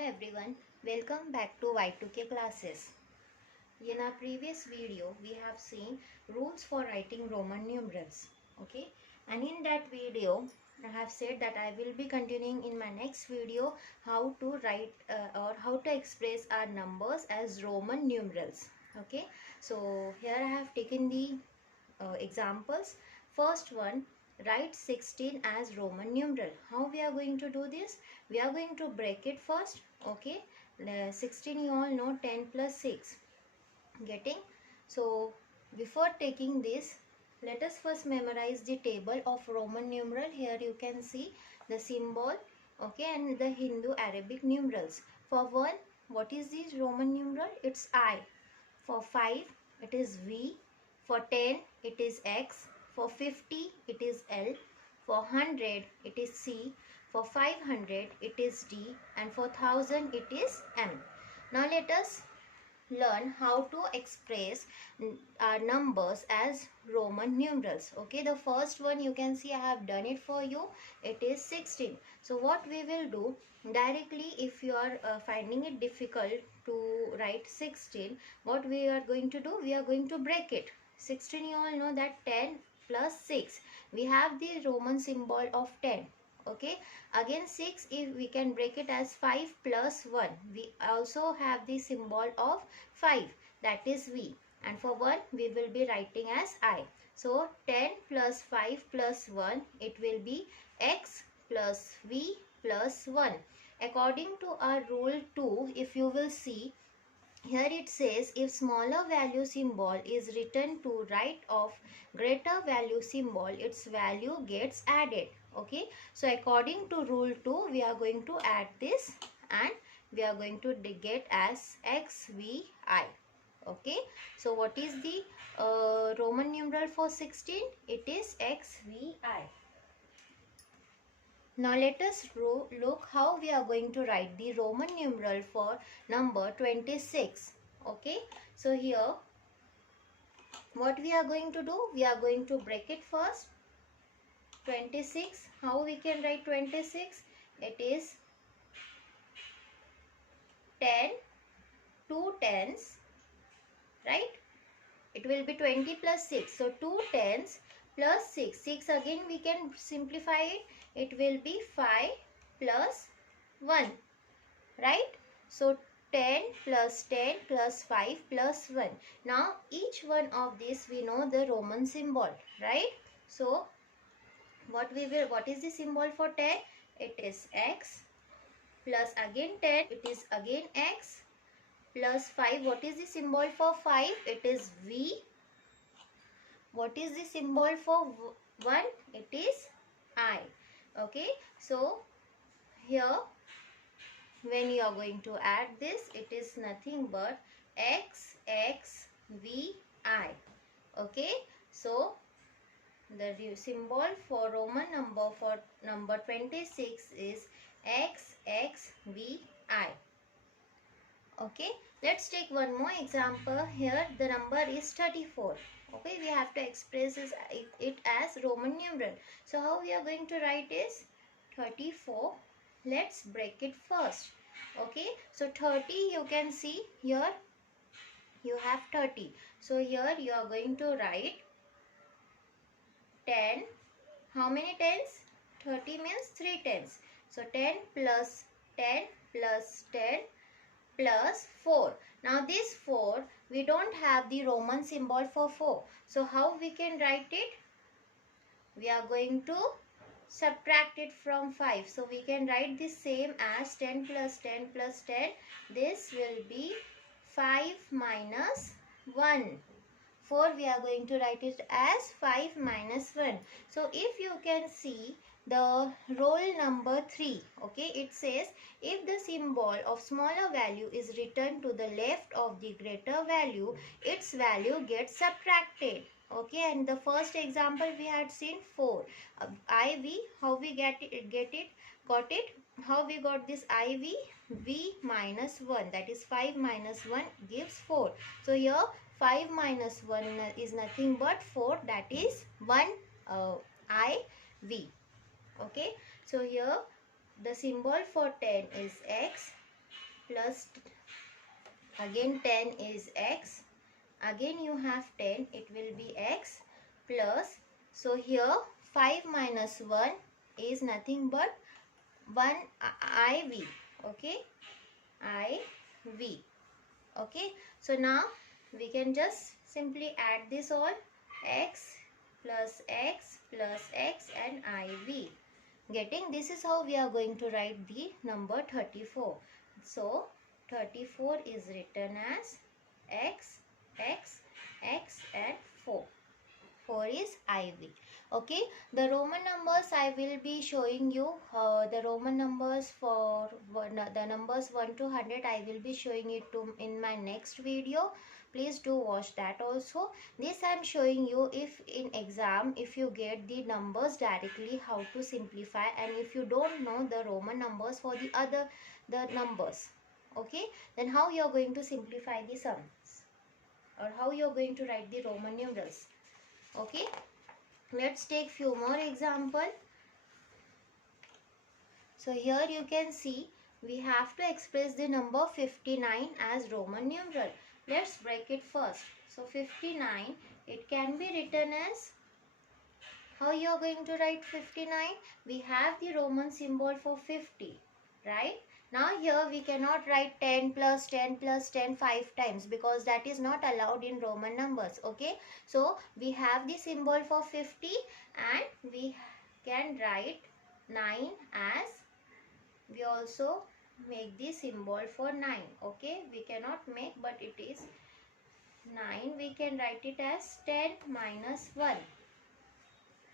Hello everyone, welcome back to Y2K classes. In our previous video, we have seen rules for writing Roman numerals. Okay, and in that video, I have said that I will be continuing in my next video how to write or how to express our numbers as Roman numerals. Okay, so here I have taken the examples. First one, write 16 as Roman numeral. How we are going to do this? We are going to break it first. Okay, 16 you all know, 10 plus 6. Getting? So before taking this, let us first memorize the table of Roman numeral. Here you can see the symbol, okay, and the Hindu Arabic numerals. For 1, what is this Roman numeral? It's I. For 5, it is V. For 10, it is X. For 50, it is L. For 100, it is C. For 500, it is D. And for 1000, it is M. Now let us learn how to express numbers as Roman numerals. Okay, the first one you can see I have done it for you. It is 16. So what we will do directly, if you are finding it difficult to write 16, what we are going to do, we are going to break it. 16 you all know that 10 plus 6. We have the Roman symbol of 10. Okay, again 6, if we can break it as 5 plus 1. We also have the symbol of 5, that is V, and for 1 we will be writing as I. So 10 plus 5 plus 1, it will be X plus V plus 1. According to our rule 2, if you will see, here it says if smaller value symbol is written to right of greater value symbol, its value gets added. Okay, so according to rule 2, we are going to add this and we are going to get as XVI. Okay, so what is the Roman numeral for 16? It is XVI. Now let us look how we are going to write the Roman numeral for number 26. Okay, so here what we are going to do, we are going to break it first. 26, how we can write 26? It is 10, 2 tens, right? It will be 20 plus 6. So 2 tens plus 6. 6 again we can simplify it. It will be 5 plus 1. Right? So 10 plus 10 plus 5 plus 1. Now each one of these we know the Roman symbol. Right? So what is the symbol for 10? It is X plus again 10. It is again X plus 5. What is the symbol for 5? It is V. What is the symbol for 1? It is I. Okay, so here when you are going to add this, it is nothing but X, X, V, I. Okay, so the symbol for Roman number for number 26 is X, X, V, I. Okay, let's take one more example. Here the number is 34. Okay, we have to express it as Roman numeral. So how we are going to write is 34. Let's break it first. Okay, so 30 you can see here you have 30. So here you are going to write 10. How many tens? 30 means 3 tens. So 10 plus 10 plus 10 plus 4. Now this 4, we don't have the Roman symbol for 4. So how we can write it? We are going to subtract it from 5. So we can write the same as 10 plus 10 plus 10. This will be 5 minus 1. 4 we are going to write it as 5 minus 1. So if you can see the roll number 3, okay, it says if the symbol of smaller value is written to the left of the greater value, its value gets subtracted. Okay, and the first example we had seen 4. IV, how we got it? How we got this IV? V minus 1, that is 5 minus 1 gives 4. So here 5 minus 1 is nothing but 4, that is 1 IV. Okay, so here the symbol for 10 is X, plus again 10 is x. Again you have 10, it will be x plus, so here 5 minus 1 is nothing but 1 IV, okay, IV, okay. So now we can just simply add this all, x plus x plus x and IV. Getting? This is how we are going to write the number 34. So 34 is written as x, x, x and 4. 4 is IV. Okay, the Roman numbers I will be showing you, the Roman numbers for the numbers 1 to 100 I will be showing it to in my next video. Please do watch that also. This I am showing you if in exam, if you get the numbers directly, how to simplify, and if you don't know the Roman numbers for the numbers, okay, then how you are going to simplify the sums, or how you are going to write the Roman numerals. Okay, let's take few more example. So here you can see we have to express the number 59 as Roman numeral. Let's break it first. So 59, it can be written as, how you are going to write 59? We have the Roman symbol for 50, right? Now here we cannot write 10 plus 10 plus 10 5 times, because that is not allowed in Roman numbers, okay? So we have the symbol for 50 and we can write 9 as, we also make the symbol for 9, okay? We cannot make, but it is 9. We can write it as 10 minus 1.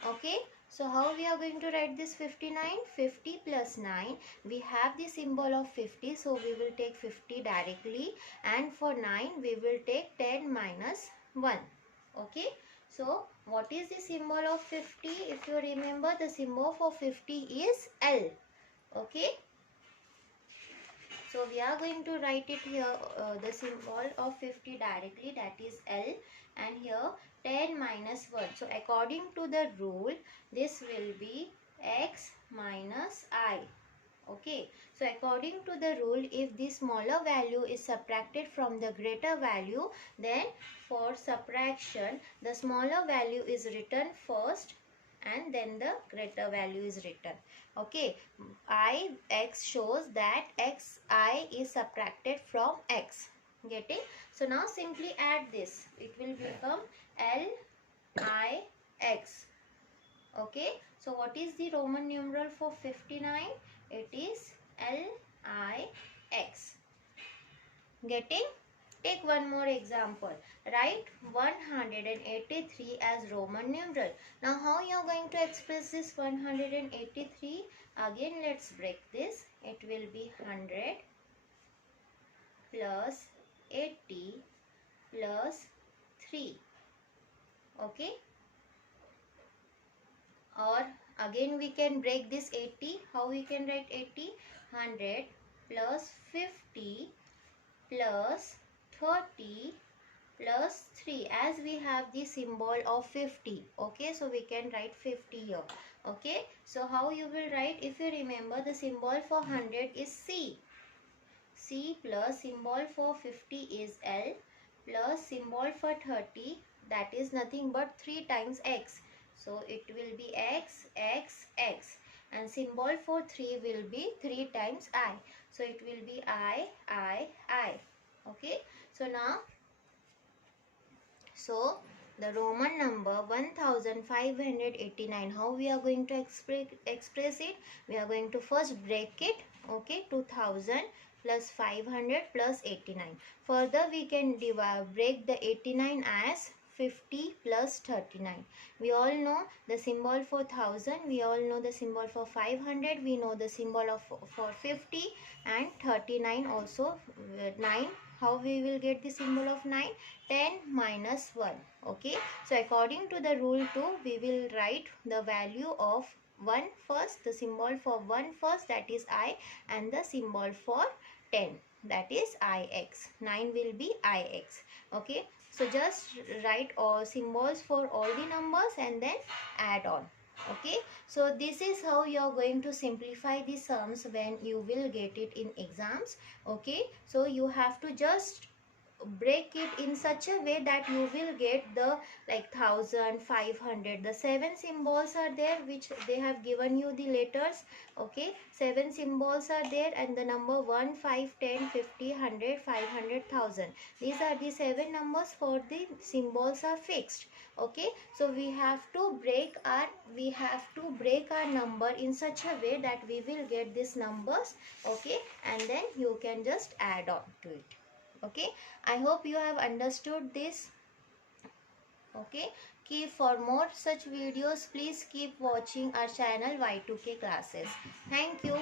Okay, so how we are going to write this 59? 50 plus 9, we have the symbol of 50, so we will take 50 directly, and for 9 we will take 10 minus 1. Okay, so what is the symbol of 50? If you remember, the symbol for 50 is L. Okay, so we are going to write it here, the symbol of 50 directly, that is L, and here 10 minus 1. So according to the rule, this will be x minus I. Okay, so according to the rule, if the smaller value is subtracted from the greater value, then for subtraction, the smaller value is written first and then the greater value is written. Okay, Ix shows that xi is subtracted from x. Getting? So now simply add this. It will become Lix. Okay, so what is the Roman numeral for 59? It is Lix. Getting? Take one more example. Write 183 as Roman numeral. Now how you are going to express this 183? Again let's break this. It will be 100 plus 80 plus 3. Okay. Or again we can break this 80. How we can write 80? 100 plus 50 plus 30 plus 3, as we have the symbol of 50. Okay, so we can write 50 here. Okay, so how you will write? If you remember, the symbol for 100 is C. C plus symbol for 50 is L plus symbol for 30, that is nothing but 3 times x. So it will be x, x, x, and symbol for 3 will be 3 times I. So it will be I. Okay, so now, so the Roman number 1589, how we are going to express it? We are going to first break it. Okay, 2000 plus 500 plus 89. Further we can break the 89 as 50 plus 39. We all know the symbol for 1000, we all know the symbol for 500, we know the symbol of for 50 and 39 also. 9, how we will get the symbol of 9? 10 minus 1. Okay, so according to the rule 2, we will write the value of 1 first, the symbol for 1 first, that is I, and the symbol for 10, that is Ix. 9 will be Ix. Okay, so just write all symbols for all the numbers and then add on. Okay, so this is how you are going to simplify the sums when you will get it in exams. Okay, so you have to just break it in such a way that you will get the like 1500. The seven symbols are there which they have given you the letters. Okay, seven symbols are there and the number 1, 5, 10, 50, 100, 500, 1000. These are the seven numbers for the symbols are fixed. Okay, so we have to break our number in such a way that we will get these numbers. Okay, and then you can just add on to it. Okay, I hope you have understood this. Okay, keep for more such videos, please keep watching our channel Y2K classes. Thank you.